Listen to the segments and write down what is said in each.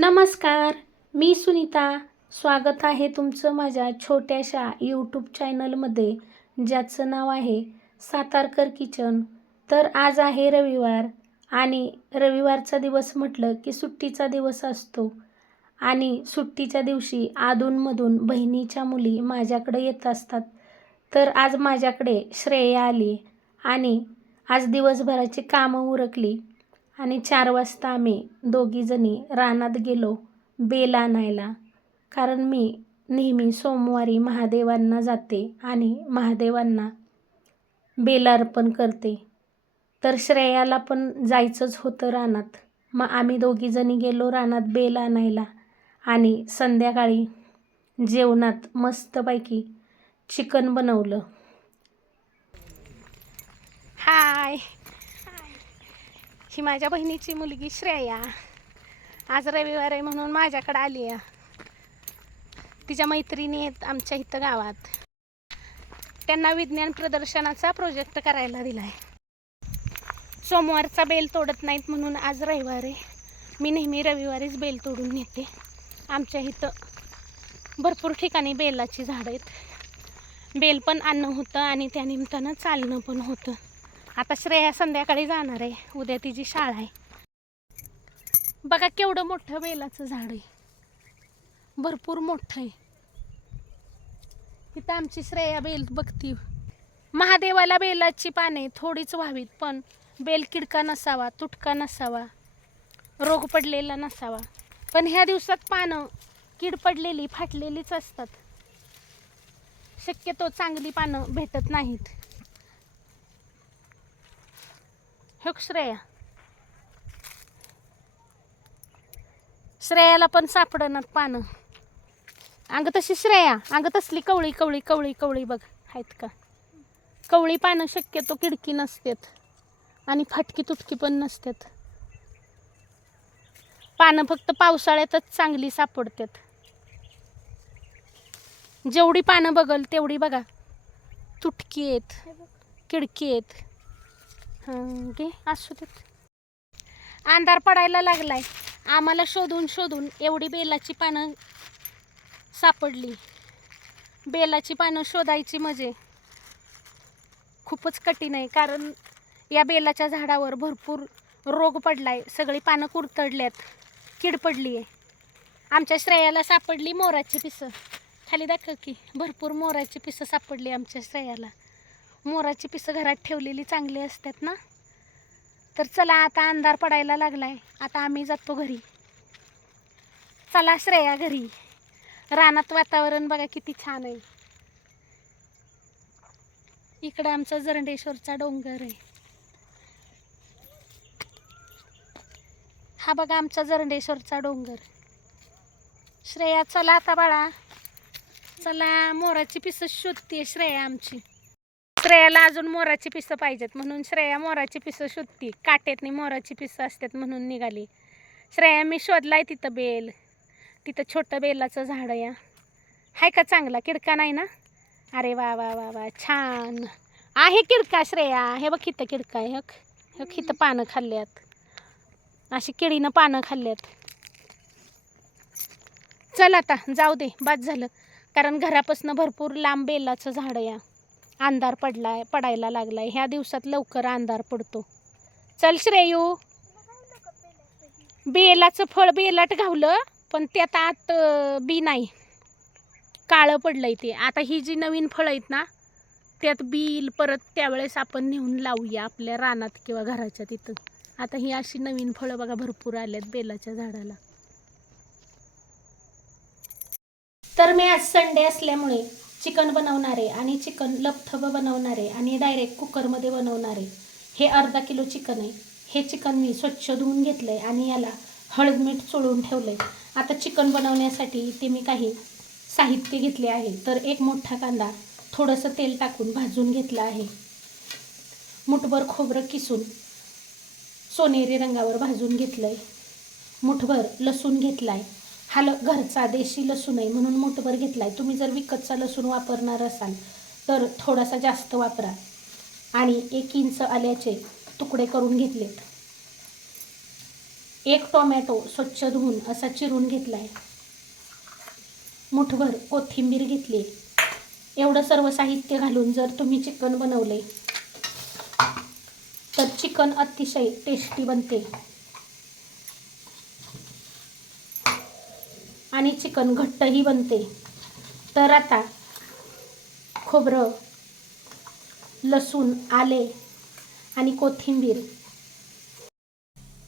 नमस्कार मी सुनीता. स्वागत आहे तुमचं माझ्या छोट्याशा यूट्यूब चॅनलमध्ये ज्याचं नाव आहे सातारकर किचन. तर आज आहे रविवार आणि रविवारचा दिवस म्हटलं की सुट्टीचा दिवस असतो. आणि सुट्टीच्या दिवशी अधूनमधून बहिणीच्या मुली माझ्याकडे येत असतात. तर आज माझ्याकडे श्रेया आली आणि आज दिवसभराची कामं उरकली. आणि चार वाजता आम्ही दोघीजणी रानात गेलो बेल आणायला. कारण मी नेहमी सोमवारी महादेवांना जाते आणि महादेवांना बेल अर्पण करते. तर श्रेयाला पण जायचंच होतं रानात. मग आम्ही दोघीजणी गेलो रानात बेल आणायला आणि संध्याकाळी जेवणात मस्तपैकी चिकन बनवलं. हाय. ही माझ्या बहिणीची मुलगी श्रेया आज रविवार आहे म्हणून माझ्याकडे आली आहे. तिच्या मैत्रिणी आहेत आमच्या इथं गावात. त्यांना विज्ञान प्रदर्शनाचा प्रोजेक्ट करायला दिला आहे सोमवारचा बेल तोडत नाहीत म्हणून आज रविवार आहे. मी नेहमी रविवारीच बेल तोडून नेते. आमच्या इथं भरपूर ठिकाणी बेलाची झाडं आहेत. बेल पण आणणं होतं आणि त्या निमित्तानं चालणं पण होतं. आता श्रेया संध्याकाळी जाणार आहे. उद्या तिची शाळा आहे. बघा केवढं मोठं बेलाचं झाड आहे. भरपूर मोठं आहे. इथं आमची श्रेया बेल बघती. महादेवाला बेलाची पाने थोडीच व्हावीत पण बेल किडका नसावा तुटका नसावा रोग पडलेला नसावा. पण ह्या दिवसात पानं कीड पडलेली फाटलेलीच असतात. शक्यतो चांगली पानं भेटत नाहीत. हो श्रेया. श्रेयाला पण सापडणार पानं. अगं तशी श्रेया अगं तसली कवळी कवळी कवळी कवळी बघ आहेत का? कवळी पानं शक्यतो किडकी नसतात आणि फाटकी तुटकी पण नसतात. पानं फक्त पावसाळ्यातच चांगली सापडतात. जेवढी पानं बघल तेवढी बघा. तुटकी आहेत किडकी आहेत. घे असू देत. अंधार पडायला लागलाय. आम्हाला शोधून शोधून एवढी बेलाची पानं सापडली. बेलाची पानं शोधायची म्हणजे खूपच कठीण आहे कारण या बेलाच्या झाडावर भरपूर रोग पडलाय. सगळी पानं कुरतडल्यात कीड पडली आहे आमच्या श्रेयाला सापडली मोराची पिसं. खाली दाखव की भरपूर मोराची पिसं सापडली आमच्या श्रेयाला. मोराची पिसं घरात ठेवलेली चांगली असतात ना? तर चला आता अंधार पडायला लागलाय. आता आम्ही जातो घरी. चला श्रेया घरी. रानात वातावरण बघा किती छान आहे. इकडं आमचा जरंडेश्वरचा डोंगर आहे. हा बघा आमचा जरंडेश्वरचा डोंगर. श्रेया चला आता बाळा. चला मोराची पिसं शोधते श्रेया आमची. श्रेयाला अजून मोराची पिसं पाहिजेत म्हणून श्रेया मोराची पिसं शोधती. काट्यातनी मोराची पिसं असतात म्हणून निघाली. श्रेया मी शोधलाय तिथं बेल. तिथं छोटं बेलाचं झाड आहे हाय का चांगला? किडका नाही ना? अरे वा वा वा वा छान. आहे किडका श्रेया. हे बघ इथं किडका आहे. हक हक इथं पानं खाल्ल्यात. अशी किडीनं पानं खाल्ल्यात. चल आता जाऊ दे. बाद झालं. कारण घरापासून भरपूर लांब बेलाचं झाड या. अंधार पडलाय पडायला लागलाय. ह्या दिवसात लवकर अंधार पडतो. चल श्रेयू. बेलाचं फळ बेलाट घावलं पण त्यात आत बी नाही. काळं पडलंय ते. आता ही जी नवीन फळं आहेत ना त्यात बिल परत त्यावेळेस आपण नेऊन लावूया आपल्या रानात किंवा घराच्या तिथं. आता ही अशी नवीन फळं बघा भरपूर आल्यात बेलाच्या झाडाला. तर मी आज संडे असल्यामुळे चिकन बनवणारे आणि चिकन लपथबं बनवणारे आणि डायरेक्ट कुकरमध्ये बनवणारे. हे अर्धा किलो चिकन आहे. हे चिकन मी स्वच्छ धुवून घेतलं आहे आणि याला हळद मीठ चोळून ठेवलं आहे आता चिकन बनवण्यासाठी ते मी काही साहित्य घेतले आहे. तर एक मोठा कांदा थोडंसं तेल टाकून भाजून घेतलं आहे. मुठभर खोबरं किसून सोनेरी रंगावर भाजून घेतलं आहे मुठभर लसूण घेतला आहे हा ल घरचा देशी लसूण आहे म्हणून मुठभर घेतला आहे तुम्ही जर विकतचा लसूण वापरणार असाल तर थोडासा जास्त वापरा. आणि एक इंच आल्याचे तुकडे करून घेतलेत. एक टोमॅटो स्वच्छ धुवून असा चिरून घेतला आहे मुठभर कोथिंबीर घेतली. एवढं सर्व साहित्य घालून जर तुम्ही चिकन बनवले तर चिकन अतिशय टेस्टी बनते. आणि चिकन घट्टही बनते. तर आता खोबरं लसूण आले आणि कोथिंबीर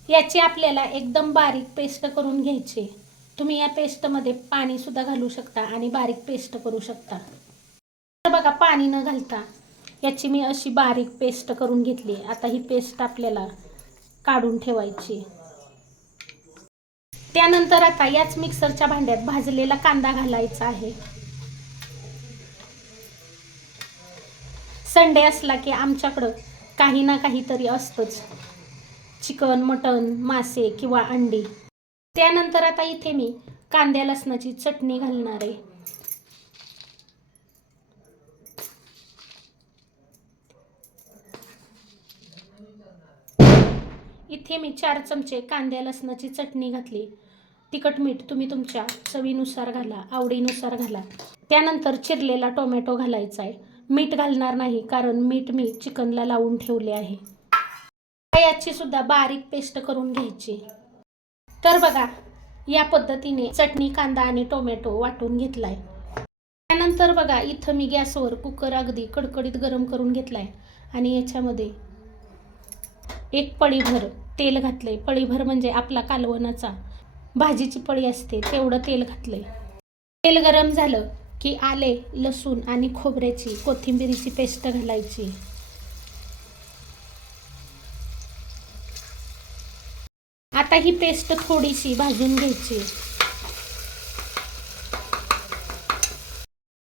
याची आपल्याला एकदम बारीक पेस्ट करून घ्यायची. तुम्ही या पेस्टमध्ये पाणीसुद्धा घालू शकता आणि बारीक पेस्ट करू शकता. तर बघा पाणी न घालता याची मी अशी बारीक पेस्ट करून घेतली. आता ही पेस्ट आपल्याला काढून ठेवायची. त्यानंतर आता याच मिक्सरच्या भांड्यात भाजलेला कांदा घालायचा आहे. संडे असला की आमच्याकडं काही ना काहीतरी असतंच. चिकन मटन मासे किंवा अंडी. त्यानंतर आता इथे मी कांद्या लसणाची चटणी घालणार आहे. इथे मी चार चमचे कांद्या लसणाची चटणी घातली. तिखट मीठ तुम्ही तुमच्या चवीनुसार घाला आवडीनुसार घाला. त्यानंतर चिरलेला टोमॅटो घालायचा आहे. मीठ घालणार नाही कारण मीठ मी चिकनला लावून ठेवले आहे. याची सुद्धा बारीक पेस्ट करून घ्यायची. तर बघा या पद्धतीने चटणी कांदा आणि टोमॅटो वाटून घेतलाय. त्यानंतर बघा इथं मी गॅसवर कुकर अगदी कडकडीत गरम करून घेतलाय. आणि याच्यामध्ये एक पळीभर तेल घातलंय. पळीभर म्हणजे आपला कालवणाचा. भाजीची पळी असते तेवढं तेल घातलंय. तेल गरम झालं की आले लसूण आणि खोबऱ्याची कोथिंबिरीची पेस्ट घालायची. आता ही पेस्ट थोडीशी भाजून घ्यायची.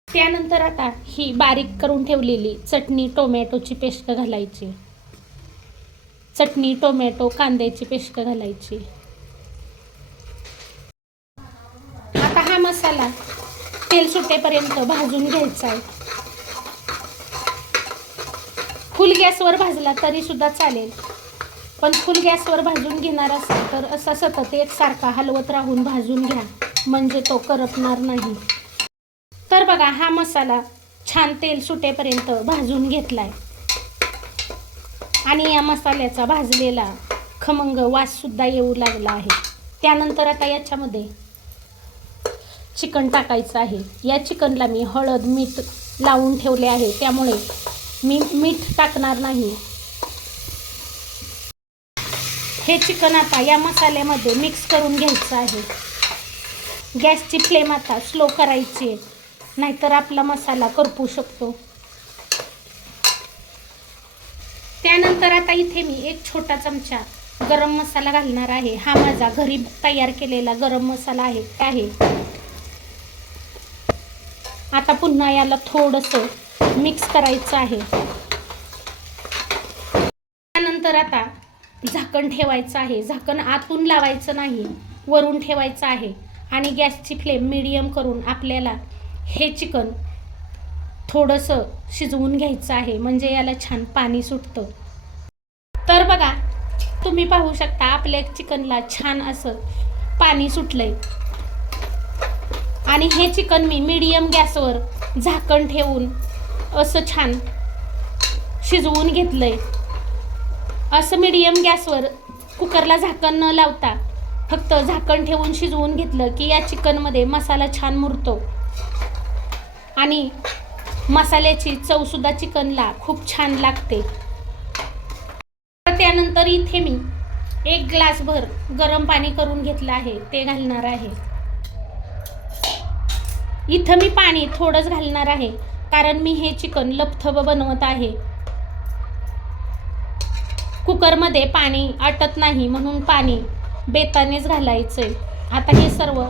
त्यानंतर आता ही बारीक करून ठेवलेली चटणी टोमॅटोची पेस्ट घालायची. चटणी टोमॅटो कांद्याची पेस्ट घालायची. आता हा मसाला तेल सुटेपर्यंत भाजून घ्यायचा आहे. फुल गॅसवर भाजला तरी सुद्धा चालेल. पण फुल गॅसवर भाजून घेणार असाल तर असा सतत एकसारखा हलवत राहून भाजून घ्या. म्हणजे तो करपणार नाही. तर बघा हा मसाला छान तेल सुटेपर्यंत भाजून घेतलाय. आणि या मसाल्याचा भाजलेला खमंग वाससुद्धा येऊ लागला आहे. त्यानंतर आता याच्यामध्ये चिकन टाकायचं आहे. या चिकनला मी हळद मीठ लावून ठेवले आहे. त्यामुळे मी मीठ टाकणार नाही. हे चिकन आता या मसाल्यामध्ये मिक्स करून घ्यायचं आहे. गॅसची फ्लेम आता स्लो करायची आहे. नाहीतर आपला मसाला करपू शकतो. तर आता इथे मी एक छोटा चमचा गरम मसाला घालणार आहे. हा माझा घरी तयार केलेला गरम मसाला आहे. आहे. आता पुन्हा याला थोडंसं मिक्स करायचं आहे. त्यानंतर आता झाकण ठेवायचं आहे. झाकण आतून लावायचं नाही वरून ठेवायचं आहे. आणि गॅसची फ्लेम मिडियम करून आपल्याला हे चिकन थोडंसं शिजवून घ्यायचं आहे. म्हणजे याला छान पाणी सुटतं. तर बघा तुम्ही पाहू शकता आपल्या चिकनला छान असं पाणी सुटलंय. आणि हे चिकन मी मीडियम गॅसवर झाकण ठेवून असं छान शिजवून घेतलंय. असं मीडियम गॅसवर कुकरला झाकण न लावता फक्त झाकण ठेवून शिजवून घेतलं की या चिकनमध्ये मसाला छान मुरतो. आणि मसाल्याची चवसुद्धा चिकनला खूप छान लागते. त्यानंतर इथे मी एक ग्लासभर गरम पाणी करून घेतलं आहे ते घालणार आहे. इथं मी पाणी थोडंच घालणार आहे कारण मी हे चिकन लपथब बनवत आहे. कुकरमध्ये पाणी आटत नाही म्हणून पाणी बेतानेच घालायचं आहे आता हे सर्व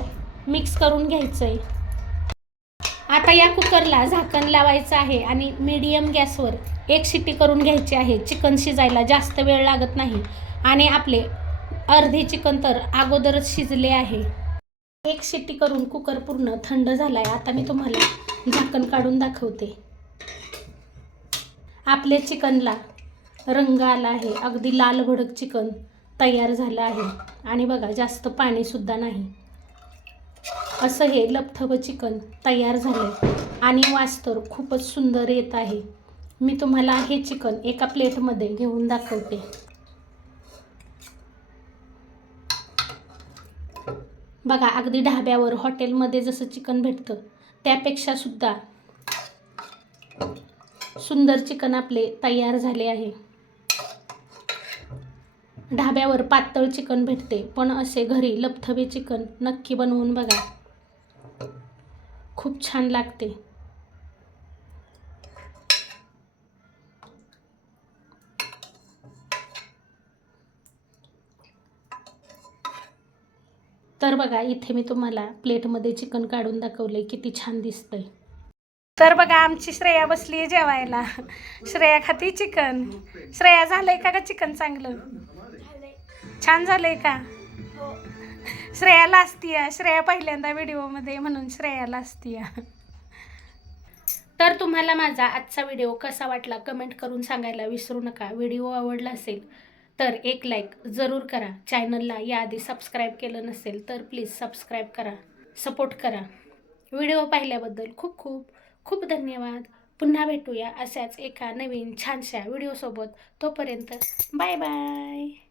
मिक्स करून घ्यायचं आहे आता या कुकरला झाकण लावायचं आहे आणि मीडियम गॅसवर एक शिट्टी करून घ्यायची आहे. चिकन शिजायला जास्त वेळ लागत नाही. आणि आपले अर्धे चिकन तर अगोदरच शिजले आहे. एक शिट्टी करून कुकर पूर्ण थंड झाला आहे आता मी तुम्हाला झाकण काढून दाखवते. आपल्या चिकनला रंग आला आहे. अगदी लाल भडक चिकन तयार झालं आहे. आणि बघा जास्त पाणीसुद्धा नाही. असं हे लपथब चिकन तयार झालं आणि वास तर खूपच सुंदर येत आहे. मी तुम्हाला हे चिकन एका प्लेटमध्ये घेऊन दाखवते. बघा अगदी ढाब्यावर हॉटेलमध्ये जसं चिकन भेटतं त्यापेक्षा सुद्धा सुंदर चिकन आपले तयार झाले आहे. ढाब्यावर पातळ चिकन भेटते पण असे घरी लपथबे चिकन नक्की बनवून बघा. खूप छान लागते. तर बघा इथे मी तुम्हाला प्लेटमध्ये चिकन काढून दाखवले किती छान दिसतंय. तर बघा आमची श्रेया बसली जेवायला. श्रेया खाती चिकन. श्रेया झालंय का ग चिकन चांगलं? छान झालंय का? श्रेया लाजतीय श्रेया पहिल्यांदा व्हिडिओमध्ये म्हणून श्रेया लाजतीय तर तुम्हाला माझा आजचा व्हिडिओ कसा वाटला कमेंट करून सांगायला विसरू नका. व्हिडिओ आवडला असेल तर एक लाईक जरूर करा. चॅनलला याआधी सबस्क्राईब केलं नसेल तर प्लीज सबस्क्राईब करा. सपोर्ट करा. व्हिडिओ पाहिल्याबद्दल खूप खूप खूप धन्यवाद. पुन्हा भेटूया अशाच एका नवीन छानशा व्हिडिओसोबत तोपर्यंत बाय बाय